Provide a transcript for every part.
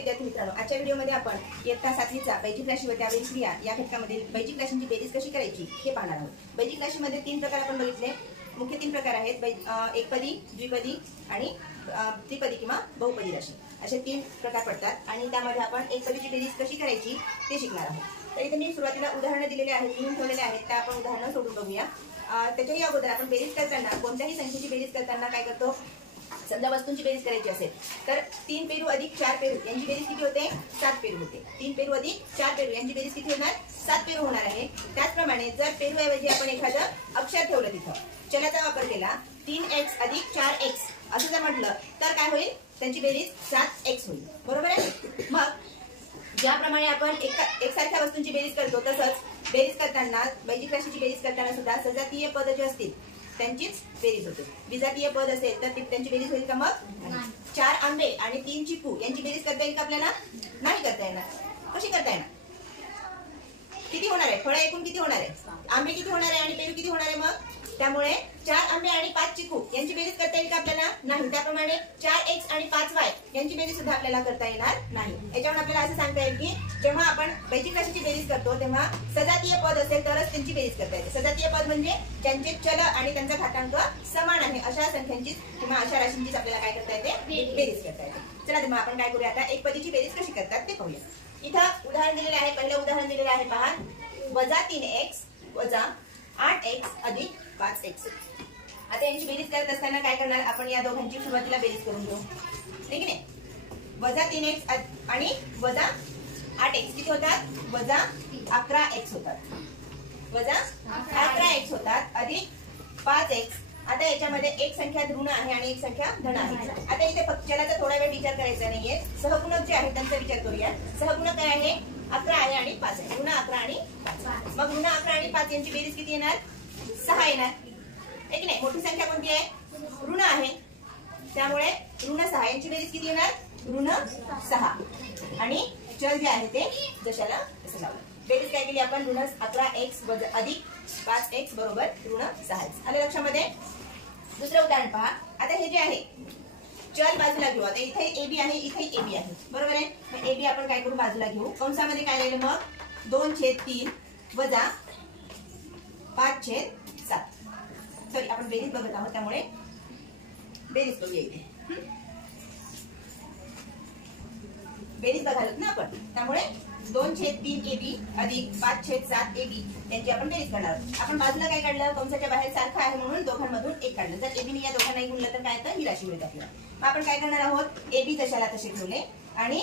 विद्यार्थी मित्रांनो, आजच्या व्हिडिओमध्ये आपण इयत्ता 7वीचा बैजिक राशी व त्यावरील क्रिया या घटकामधील बैजिक राशींची बेरीज कशी करायची हे पाहणार आहोत। बैजिक राशीमध्ये 3 प्रकार आपण बघितले। मुख्य 3 प्रकार आहेत, एकपदी, द्विपदी आणि त्रिपदी किंवा बहुपदी राशी असे 3 प्रकार पडतात आणि त्यामध्ये आपण एकपदीची बेरीज कशी करायची ते शिकणार आहोत। तर इथे मी सुरुवातीला उदाहरणं दिलेले आहेत, लिहून ठेवलेले आहेत, त्या आपण उदाहरणं सोडून बघूया। त्याच्याही अगोदर आपण बेरीज करताना कोणत्याही संख्येची बेरीज करताना काय करतो, समजा वस्तूंची बेरीज करायची असेल तर 3 पेरू अधिक 4 पेरू यांची बेरीज किती होते, 7 पेरू होते। 3 पेरू अधिक 4 पेरू यांची बेरीज किती होणार, 7 पेरू होणार आहे। त्याचप्रमाणे जर पेरू ऐवजी आपण एखादं अक्षर ठेवलं, तिथं चलाचा वापर केला, 3x अधिक 4x असं जर म्हटलं तर काय होईल, त्यांची बेरीज 7x होईल, बरोबर आहे। मग ज्याप्रमाणे आपण एकसारख्या वस्तूंची बेरीज करतो तसंच बेरीज करताना बैजिक राशीची बेरीज करताना सुद्धा सजातीय पद जे असतील त्यांचीच बेरीज होते। विजातीय पद असेल तर त्यांची बेरीज होईल का, मग 4 आंबे आणि 3 चिकू यांची बेरीज करता येईल का आपल्याला, नाही करता येणार। कशी करता येणार, किती होणार आहे, फळं एकूण किती होणार आहे, आंबे किती होणार आहे आणि पेरू किती होणार आहे, मग त्यामुळे 4 आंबे आणि 5 चिकू यांची बेरीज करता येईल का आपल्याला, नाही। त्याप्रमाणे 4x आणि 5y यांची बेरीज सुद्धा आपल्याला करता येणार नाही। याच्यावर आपल्याला असं सांगता येईल की जेव्हा आपण बैजिक राशीची बेरीज करतो तेव्हा सजातीय पद असेल तरच त्यांची बेरीज करता येते। सजातीय पद म्हणजे ज्यांचे चल आणि त्यांचा घातांक समान आहे अशा संख्यांची किंवा अशा राशींचीच आपल्याला काय करता येते, बेरीज करता येते। चला तर मग आपण काय करूया, आता एकपदीची बेरीज कशी करतात ते पाहूया। इथं उदाहरण दिलेले आहे, पहिलं उदाहरण दिलेलं आहे पहा, वजा 3x वजा 8x अधिक 5x। आता यांची बेरीज करत असताना काय करणार, आपण या दोघांची सुरुवातीला बेरीज करून घेऊ, ठीक आहे। वजा 3x आणि वजा 8x किती होतात, वजा 11x होतात, वजा 11x होतात अधिक 5x। आता याच्यामध्ये एक संख्या ऋण आहे आणि एक संख्या धन आहे। आता इथे फक्त चलाचा थोडा वेळ विचार करायचा नाहीये, सहगुणक जे आहे त्यांचा विचार करूया। सहगुणक काय आहे, 11 आहे आणि 5 आहे, ऋण 11 आणि 5। मग ऋण 11 आणि 5 यांची बेरीज किती येणार, 6 येणार, आहे की नाही। मोठी संख्या कोणती आहे, ऋण आहे, त्यामुळे ऋण 6 यांची बेरीज किती येणार, ऋण 6 आणि चल जे आहे ते जशाला तसं लावलं। बेरीज काय केली आपण, ऋण 11x अधिक 5x बरोबर ऋण 6x। आलं लक्षामध्ये। दुसरं उदाहरण पहा, आता हे जे आहे चल बाजूला घेऊ। आता इथे AB आहे, इथे AB आहे, बरोबर आहे। मग AB आपण काय करू, बाजूला घेऊ। कंसामध्ये काय राहिलं मग, 2/3 वजा 5/7। सॉरी, आपण बेरीज बघत आहोत त्यामुळे बेरीज करूया इथे। बेरीज बघायला ना आपण, त्यामुळे 2/3 AB अधिक 5/7 AB यांची आपण बेरीज करणार आहोत। आपण बाजूला काय काढलं, कंसाच्या बाहेर सारखं आहे म्हणून दोघांमधून एक काढलं। जर AB ने या दोघांनाही गुणलं तर काय तर ही राशी मिळते आपल्याला। मग आपण काय करणार आहोत, AB तशाला तसे ठेवले आणि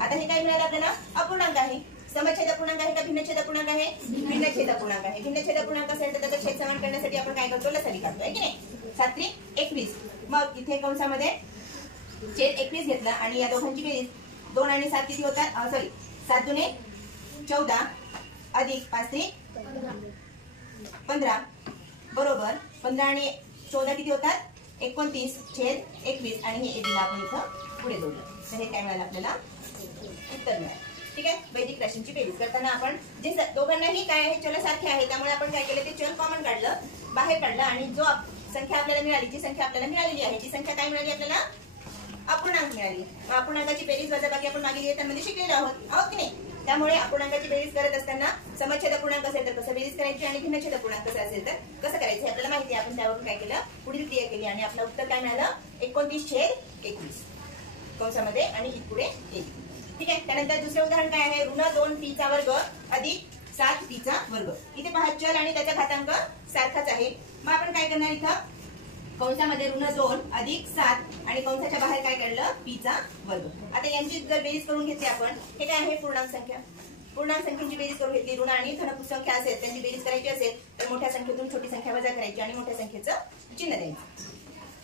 आता हे काय मिळालं आपल्याला, अपूर्णांक आहे। समछेद अपूर्णांक आहे का भिन्नछेद अपूर्णांक आहे, भिन्नछेद अपूर्णांक आहे। भिन्नछेद अपूर्णांक असेल तर त्याचा छेद समान करण्यासाठी आपण काय करतो, लसावी काढतो, आहे की नाही। 7 21। मग इथे कंसामध्ये छेद 21 घेतला आणि या दोघांची बेरीज 2 आणि 7 किती होतात, सॉरी 7 दुने 14 अधिक 5 ते 15 बरोबर 15 आणि 14 किती होतात, 29/21 आणि हे एबीला आपण इथं पुढे जोडलं तर हे काय मिळालं आपल्याला, उत्तर मिळालं, ठीक आहे। बैजिक राशींची बेरीज करताना आपण जे दोघांनाही काय आहे, चल सारखे आहे, त्यामुळे आपण काय केलं, ते चल कॉमन काढलं, बाहेर काढलं आणि जो संख्या आपल्याला मिळाली, जी संख्या आपल्याला मिळालेली आहे ती संख्या काय मिळाली आपल्याला, अपूर्णांक मिळाली। अपूर्णांकाची बेरीज वजाबाकी आपण मागील इयत्तांमध्ये शिकलेलो आहोत की नाही। त्यामुळे अपूर्णांकाची बेरीज करत असताना समछेद अपूर्णांक असेल तर कसं बेरीज करायची आणि भिन्नछेद अपूर्णांक कसं असेल तर कसं करायचं हे आपल्याला माहिती आहे। आपण त्यावरून काय केलं, पुढील क्रिया केली आणि आपलं उत्तर काय मिळालं, 29/21 कंसामध्ये आणि इकडे 1, ठीक आहे। त्यानंतर दुसरे उदाहरण काय आहे, ऋण 2p चा वर्ग अधिक 7p चा वर्ग। इथे पहा चल आणि त्याचा घातांक सारखाच आहे। मग आपण काय करणार, इथं कंसामध्ये ऋण 2 अधिक 7 आणि कंसाच्या बाहेर काय काढलं, p चा वर्ग। आता यांची जर बेरीज करून घेतली आपण, हे काय आहे, पूर्णांक संख्या। पूर्णांक संख्येची बेरीज करून घेतली, ऋण आणि धन संख्या असेल त्यांची बेरीज करायची असेल तर मोठ्या संख्येतून छोटी संख्या वजा करायची आणि मोठ्या संख्येचं चिन्ह द्यायचं।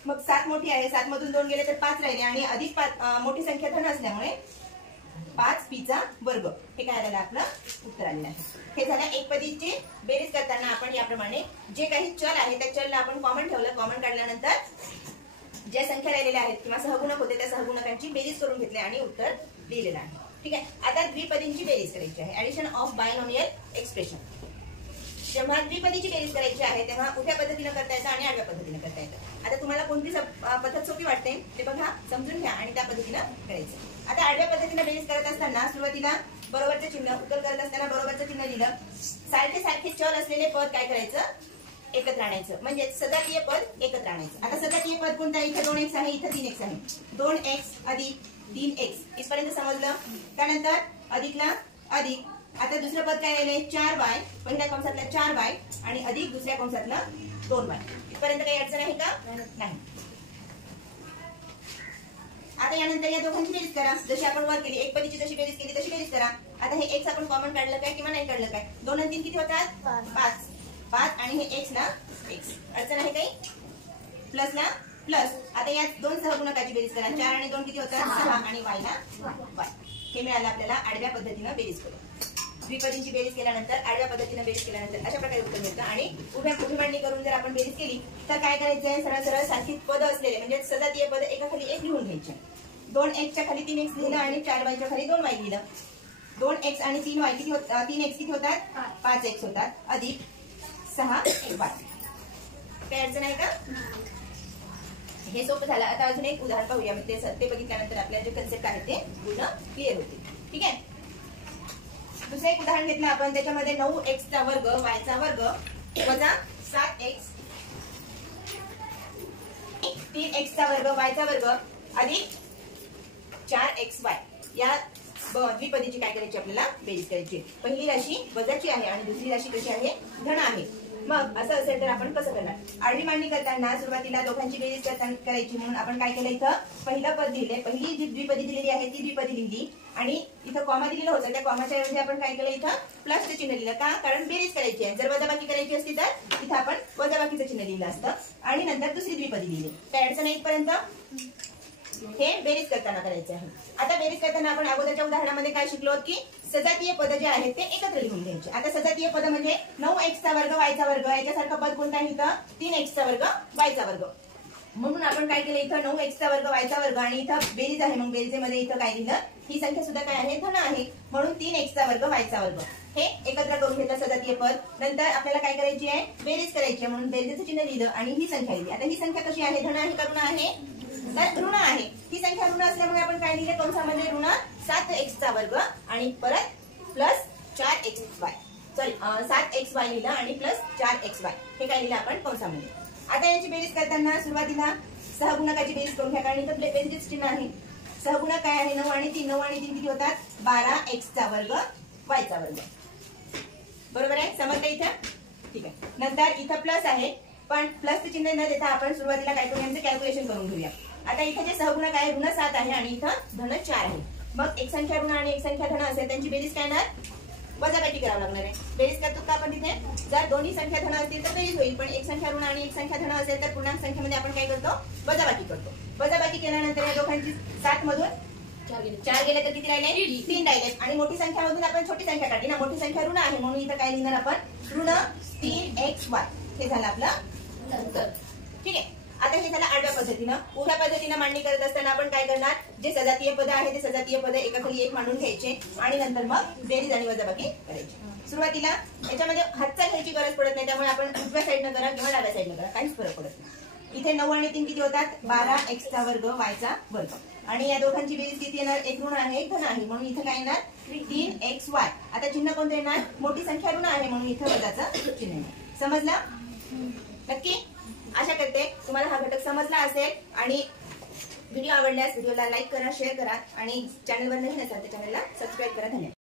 मग 7 मोठी आहे, 7 मधून 2 गेले तर 5 राहिले आणि अधिक 5 मोठी संख्या धन असल्यामुळे 5p चा वर्ग हे काय आलेलं आपलं उत्तर आलेलं आहे। हे झालं एकपदीची बेरीज करताना आपण याप्रमाणे जे काही चल आहे त्या चलला आपण कॉमन ठेवलं, कॉमन काढल्यानंतर ज्या संख्या राहिलेल्या आहेत किंवा सहगुणक होते त्या सहगुणकांची बेरीज करून घेतली आणि उत्तर लिहिलेलं आहे, ठीक आहे। आता द्विपदींची बेरीज करायची आहे, ऍडिशन ऑफ बायनॉमियल एक्सप्रेशन। जेव्हा द्विपदीची बेरीज करायची आहे तेव्हा उभ्या पद्धतीने करता येतं आणि आडव्या पद्धतीने करता येतं। आता तुम्हाला कोणती पद्धत सोपी वाटते ते बघा, समजून घ्या आणि त्या पद्धतीने करायचं। आता आडव्या पद्धतीने बेरीज करत असताना सुरुवातीला बरोबरचं चिन्ह, उकल करत असताना बरोबरचं चिन्ह लिहिलं. सारखे सारखे चल असलेले पद काय करायचं, एकत्र आणायचं. म्हणजे सजातीय पद एकत्र आणायचं. आता सजातीय पद कोणतं आहे, इथे 2x आहे, इथे 3x आहे. 2x अधिक 3x इथपर्यंत समजलं. त्यानंतर अधिकला अधिक, आता दुसरं पद काय आले, 4y, पहिल्या कंसातला 4y आणि अधिक दुसऱ्या कंसातला 2y. इथपर्यंत काही अडचण आहे का, नाही. आता यानंतर या दोघांची बेरीज करा. जशी आपण वर केली, एक पदीची जशी बेरीज केली तशी बेरीज करा. आता हे x आपण कॉमन काढलं काय किंवा नाही काढलं काय, 2 आणि 3 किती होतात, 5. 5 आणि हे x ना x, अडचण आहे काही, प्लस ना प्लस. आता या दोन सहगुणकाची बेरीज करा. 4 आणि 2 किती होतात, 6 आणि y ना y. हे मिळालं आपल्याला आडव्या पद्धतीनं बेरीज करून. द्विपदींची बेरीज केल्यानंतर, आडव्या पद्धतीनं बेरीज केल्यानंतर अशा प्रकारे उत्तर मिळतं. आणि उभ्या मांडणी करून जर आपण बेरीज केली तर काय करायचं आहे, सरळ सरळ सारखी पद असलेले म्हणजे सजातीय पद एका खाली एक लिहून घ्यायचे. 2x च्या खाली 3x लिहिलं आणि 4y च्या खाली 2y लिहिलं. 2x आणि 3y किती होतात, 3x किती होतात, 5x होतात अधिक 6y. काय अडचण आहे का, हे सोपं झालं. आता अजून एक उदाहरण पाहूया. ते बघितल्यानंतर आपल्याला जे कन्सेप्ट आहे ते पूर्ण क्लिअर होते. ठीक आहे. दुसरं एक उदाहरण घेतलं आपण, त्याच्यामध्ये 9x चा वर्ग y चा वर्ग वजा 7x 3x चा वर्ग y चा वर्ग अधिक 4xy या द्विपदीची काय करायची, आपल्याला बेरीज करायची. पहिली राशी वजाची आहे आणि दुसरी राशी कशी आहे, धन आहे. मग असं असेल तर आपण कसं करणार, आडवी मांडणी करताना सुरुवातीला दोघांची बेरीज करायची. म्हणून आपण काय केलं, इथं पहिलं पद लिहिले, पहिली जी द्विपदी दिलेली आहे ती द्विपदी लिहिली आणि इथं कॉमा दिलेलं होतं, त्या कॉमाच्या ऐवजी आपण काय केलं, इथं प्लसचं चिन्ह लिहिलं. का, कारण बेरीज करायची आहे. जर वजाबाकी करायची असती तर इथं आपण वजाबाकीचं चिन्ह लिहिलं असतं. आणि नंतर दुसरी द्विपदी लिहिली. काय अडचण आहे इथपर्यंत, हे बेरीज करताना करायचं आहे. आता बेरीज करताना आपण अगोदरच्या उदाहरणामध्ये काय शिकलो की सजातीय पद जे आहेत ते एकत्र लिहून घ्यायचे. आता सजातीय पद म्हणजे 9x चा वर्ग y चा वर्ग, याच्यासारखं पद कोणतं आहे इथं, 3x चा वर्ग y चा वर्ग. म्हणून आपण काय केलं, इथं 9x चा वर्ग y चा वर्ग आणि इथं बेरीज आहे. मग बेरीजेमध्ये इथं काय लिहिलं, ही संख्या सुद्धा काय आहे, धन आहे. म्हणून 3x चा वर्ग y चा वर्ग हे एकत्र करून घेतलं सजातीय पद. नंतर आपल्याला काय करायची आहे, बेरीज करायची आहे. म्हणून बेरीजचं चिन्ह लिहिलं आणि ही संख्या लिहिली. आता ही संख्या कशी आहे, धन आहे का ऋण आहे, तर ऋण आहे. ही संख्या ऋण असल्यामुळे आपण काय लिहिले, कंसामध्ये ऋण 7x चा वर्ग आणि परत प्लस 4xy, सॉरी 7xy लिहिलं आणि प्लस 4xy हे काय लिहिलं आपण कंसामध्ये. आता याची बेरीज करताना सुरुवातीला सहगुणकाची बेरीज करून घ्या, कारण इथं बेरीज चिन्ह आहे. सहगुणक काय आहे, 9 आणि 3, 9 आणि 3 किती होतात, 12x चा वर्ग y चा वर्ग. बरोबर आहे, समजलं इथं, ठीक आहे. नंतर इथं प्लस आहे, पण प्लसचं चिन्ह न देता आपण सुरुवातीला काय करू, यांचं कॅल्क्युलेशन करून घेऊया. आता इथे जे सहगुणक आहे ऋण 7 आहे आणि इथं धन 4 आहे. मग एक संख्या ऋण आणि एक संख्या धन असेल, त्यांची बेरीज काय येणार, वजाबाकी करावं लागणार आहे. बेरीज करतो का आपण तिथे, जर दोन्ही संख्या धन असतील तर बेरीज होईल, पण एक संख्या ऋण आणि एक संख्या धन असेल तर पूर्णांक संख्येमध्ये आपण काय करतो, वजाबाकी करतो. वजाबाकी केल्यानंतर या दोघांची 7 मधून 4 गेले तर किती राहिले, 3 राहिले. आणि मोठी संख्या मधून आपण छोटी संख्या काढली ना, मोठी संख्या ऋण आहे म्हणून इथं काय लिहिणार आपण, ऋण 3xy. हे झालं आपलं उत्तर. ठीक आहे. आता हे झालं आडव्या पद्धतीनं. उभ्या पद्धतीनं मांडणी करत असताना आपण काय करणार, जे सजातीय पद आहे ते सजातीय पद एकाखाली एक मांडून घ्यायचे आणि नंतर मग बेरीज आणि वजाबाकी करायची. सुरुवातीला याच्यामध्ये हातचा घ्यायची गरज पडत नाही, त्यामुळे आपण उजव्या साईडनं करा किंवा डाव्या साईडनं करा, काहीच फरक पडत नाही. इथे 9 आणि 3 किती होतात, 12x चा वर्ग y चा वर्ग. आणि या दोघांची बेरीज किती येणार, एक ऋण आहे एक धन आहे म्हणून इथे काय येणार, 3xy. आता चिन्ह कोणतं येणार, मोठी संख्या ऋण आहे म्हणून इथे वजाचं चिन्ह येणार. समजलं नक्की. आशा करते तुम्हाला हा घटक समजला असेल. आणि व्हिडिओ आवडल्यास व्हिडिओला लाईक करा, शेअर करा आणि चॅनलवर नवीन असाल तर चॅनलला सबस्क्राईब करा. धन्यवाद.